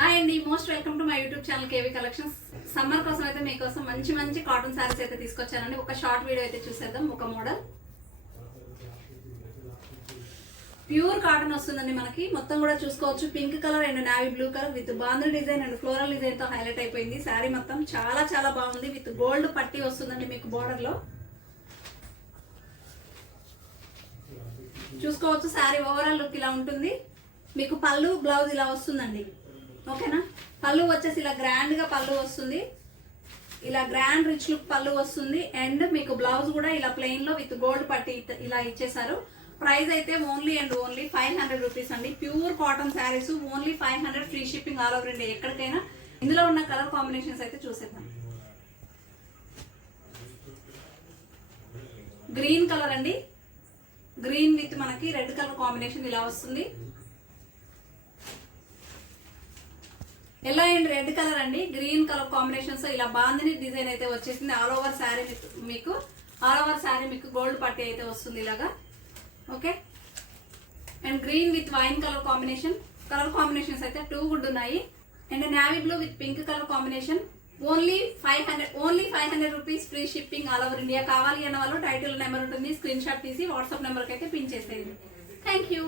Hi అండి, most welcome to my YouTube channel KV collections. Summer కోసం అయితే మీకోసం మంచి మంచి కాటన్ శారీస్ అయితే తీసుకొచ్చానండి. ఒక షార్ట్ వీడియో అయితే చూసేద్దాం. ఒక మోడల్ ప్యూర్ కాటన్ వస్తుందండి. మనకి మొత్తం కూడా చూసుకోవచ్చు. Pink colour and navy blue colour with బాంద్రీ డిజైన్ అండ్ ఫ్లోరల్ డిజైన్ తో హైలైట్ అయిపోయింది. శారీ మొత్తం చాలా చాలా బాగుంది. విత్ గోల్డ్ పట్టి వస్తుందండి. మీకు బోర్డర్ లో చూసుకోవచ్చు. శారీ ఓవరాల్ లుక్ ఇలా ఉంటుంది. మీకు పళ్ళు బ్లౌజ్ ఇలా వస్తుందండి. ఓకేనా? పళ్ళు వచ్చేసి ఇలా గ్రాండ్ గా పళ్ళు వస్తుంది. ఇలా గ్రాండ్ రిచ్ లుక్ పళ్ళు వస్తుంది. అండ్ మీకు బ్లౌజ్ కూడా ఇలా ప్లెయిన్ లో విత్ గోల్డ్ పట్టి ఇలా ఇచ్చేసారు. ప్రైస్ అయితే ఓన్లీ అండ్ ఓన్లీ 500 రూపీస్ అండి. Pure cotton saris only 500, free shipping all over India ఎక్కడికైనా. ఇందులో ఉన్న కలర్ కాంబినేషన్స్ అయితే చూసేద్దాం. గ్రీన్ కలర్ అండి. గ్రీన్ విత్ మనకి రెడ్ కలర్ కాంబినేషన్ ఇలా వస్తుంది. ఎల్లో అండ్ రెడ్ కలర్ అండి. గ్రీన్ కలర్ కాంబినేషన్స్ ఇలా బాందిని డిజైన్ అయితే వచ్చేసింది. ఆల్ ఓవర్ శారీ మీకు గోల్డ్ పట్టి అయితే వస్తుంది ఇలాగా. Okay. And green with wine colour combinations అయితే 2 గుడ్ ఉన్నాయి. And navy blue with pink colour combination only 500 rupees, free shipping all over India. కావాలి అన్న వాళ్ళు టైటిల్ నెంబర్ ఉంటుంది, స్క్రీన్ షాట్ తీసి వాట్సాప్ నెంబర్కి అయితే పిన్ చేసేయండి. Thank you.